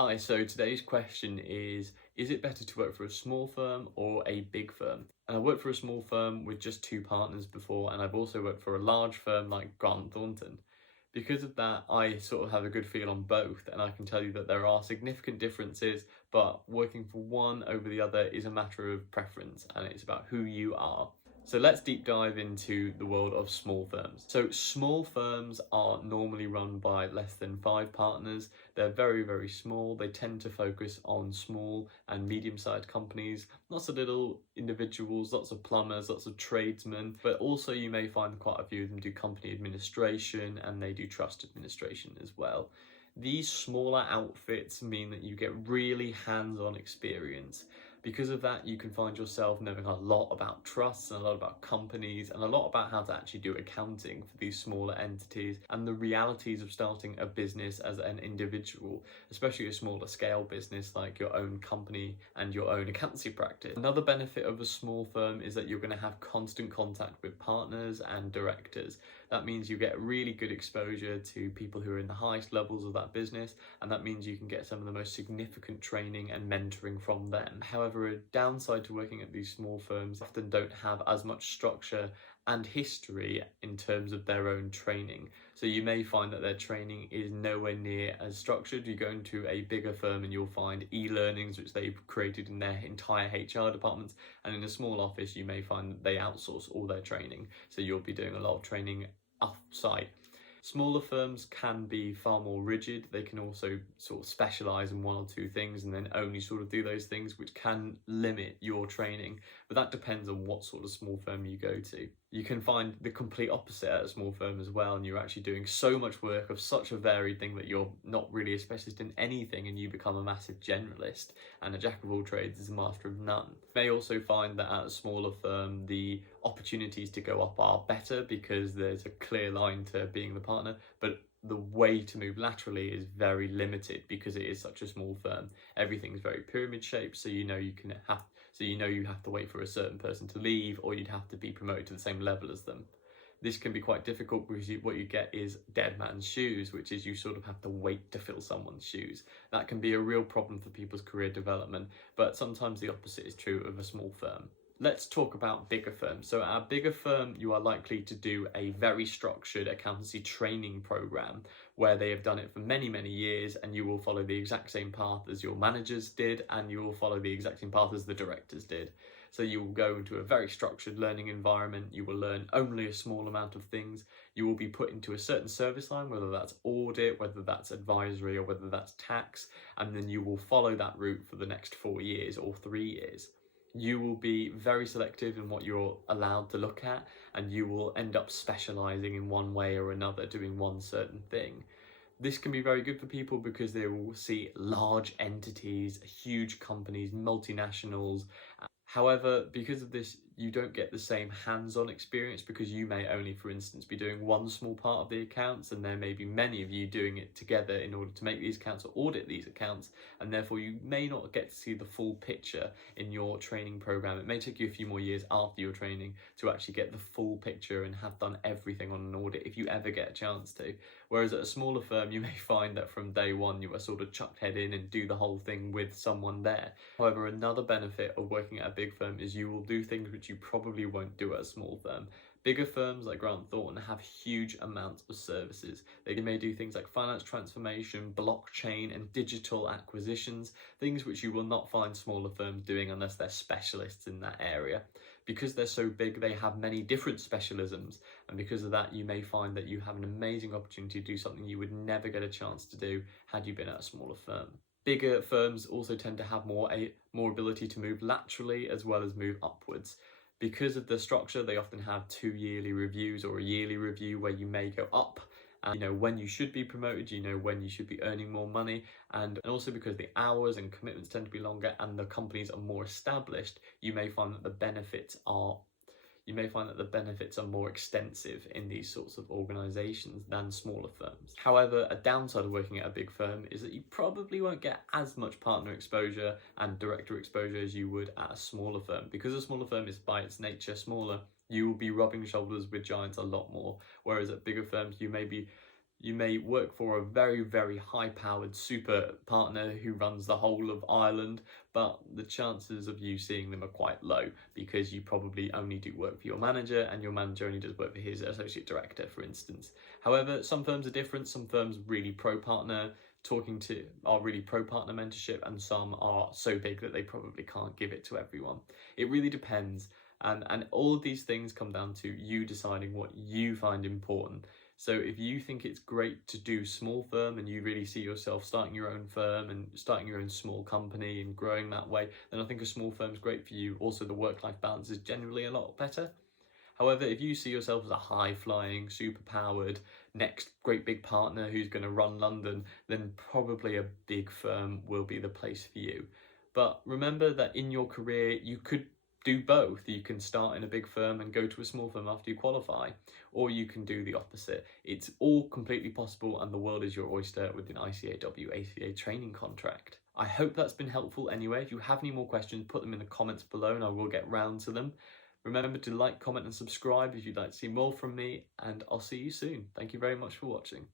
Hi, so today's question is it better to work for a small firm or a big firm? And I worked for a small firm with just two partners before, and I've also worked for a large firm like Grant Thornton. Because of that, I sort of have a good feel on both, and I can tell you that there are significant differences, but working for one over the other is a matter of preference, and it's about who you are. So let's deep dive into the world of small firms. So small firms are normally run by less than 5 partners. They're very, very small. They tend to focus on small and medium-sized companies, lots of little individuals, lots of plumbers, lots of tradesmen, but also you may find quite a few of them do company administration and they do trust administration as well. These smaller outfits mean that you get really hands-on experience. Because of that, you can find yourself knowing a lot about trusts and a lot about companies and a lot about how to actually do accounting for these smaller entities and the realities of starting a business as an individual, especially a smaller scale business like your own company and your own accountancy practice. Another benefit of a small firm is that you're going to have constant contact with partners and directors. That means you get really good exposure to people who are in the highest levels of that business, and that means you can get some of the most significant training and mentoring from them. However, a downside to working at these small firms often don't have as much structure and history in terms of their own training. So you may find that their training is nowhere near as structured. You go into a bigger firm and you'll find e-learnings which they've created in their entire HR departments, and in a small office you may find that they outsource all their training. So you'll be doing a lot of training off-site. Smaller firms can be far more rigid. They can also sort of specialize in one or two things and then only sort of do those things, which can limit your training. But that depends on what sort of small firm you go to. You can find the complete opposite at a small firm as well, and you're actually doing so much work of such a varied thing that you're not really a specialist in anything and you become a massive generalist, and a jack of all trades is a master of none. You may also find that at a smaller firm the opportunities to go up are better because there's a clear line to being the partner, but the way to move laterally is very limited because it is such a small firm. Everything's very pyramid shaped, so you have to wait for a certain person to leave, or you'd have to be promoted to the same level as them. This can be quite difficult because what you get is dead man's shoes, which is you sort of have to wait to fill someone's shoes. That can be a real problem for people's career development, but sometimes the opposite is true of a small firm. Let's talk about bigger firms. So at a bigger firm, you are likely to do a very structured accountancy training program where they have done it for many, many years, and you will follow the exact same path as your managers did, and you will follow the exact same path as the directors did. So you will go into a very structured learning environment. You will learn only a small amount of things. You will be put into a certain service line, whether that's audit, whether that's advisory, or whether that's tax, and then you will follow that route for the next 4 years or 3 years. You will be very selective in what you're allowed to look at, and you will end up specializing in one way or another, doing one certain thing. This can be very good for people because they will see large entities, huge companies, multinationals. However, because of this, you don't get the same hands-on experience because you may only, for instance, be doing one small part of the accounts, and there may be many of you doing it together in order to make these accounts or audit these accounts, and therefore you may not get to see the full picture in your training program. It may take you a few more years after your training to actually get the full picture and have done everything on an audit if you ever get a chance to. Whereas at a smaller firm, you may find that from day one you are sort of chucked head in and do the whole thing with someone there. However, another benefit of working at a big firm is you will do things which you probably won't do at a small firm. Bigger firms like Grant Thornton have huge amounts of services. They may do things like finance transformation, blockchain, and digital acquisitions, things which you will not find smaller firms doing unless they're specialists in that area. Because they're so big, they have many different specialisms, and because of that, you may find that you have an amazing opportunity to do something you would never get a chance to do had you been at a smaller firm. Bigger firms also tend to have more ability to move laterally as well as move upwards. Because of the structure, they often have 2 yearly reviews or a yearly review where you may go up, and you know when you should be promoted, you know when you should be earning more money, and also because the hours and commitments tend to be longer and the companies are more established, you may find that the benefits are more extensive in these sorts of organisations than smaller firms. However, a downside of working at a big firm is that you probably won't get as much partner exposure and director exposure as you would at a smaller firm. Because a smaller firm is by its nature smaller, you will be rubbing shoulders with giants a lot more, whereas at bigger firms you may be You may work for a very, very high-powered super partner who runs the whole of Ireland, but the chances of you seeing them are quite low because you probably only do work for your manager and your manager only does work for his associate director, for instance. However, some firms are different. Some firms really pro-partner are really pro-partner mentorship, and some are so big that they probably can't give it to everyone. It really depends. And all of these things come down to you deciding what you find important. So if you think it's great to do small firm and you really see yourself starting your own firm and starting your own small company and growing that way, then I think a small firm is great for you. Also, the work-life balance is generally a lot better. However, if you see yourself as a high-flying, super-powered, next great big partner who's going to run London, then probably a big firm will be the place for you. But remember that in your career, you could do both. You can start in a big firm and go to a small firm after you qualify, or you can do the opposite. It's all completely possible, and the world is your oyster with an ICAEW ACA training contract. I hope that's been helpful anyway. If you have any more questions, put them in the comments below and I will get round to them. Remember to like, comment and subscribe if you'd like to see more from me, and I'll see you soon. Thank you very much for watching.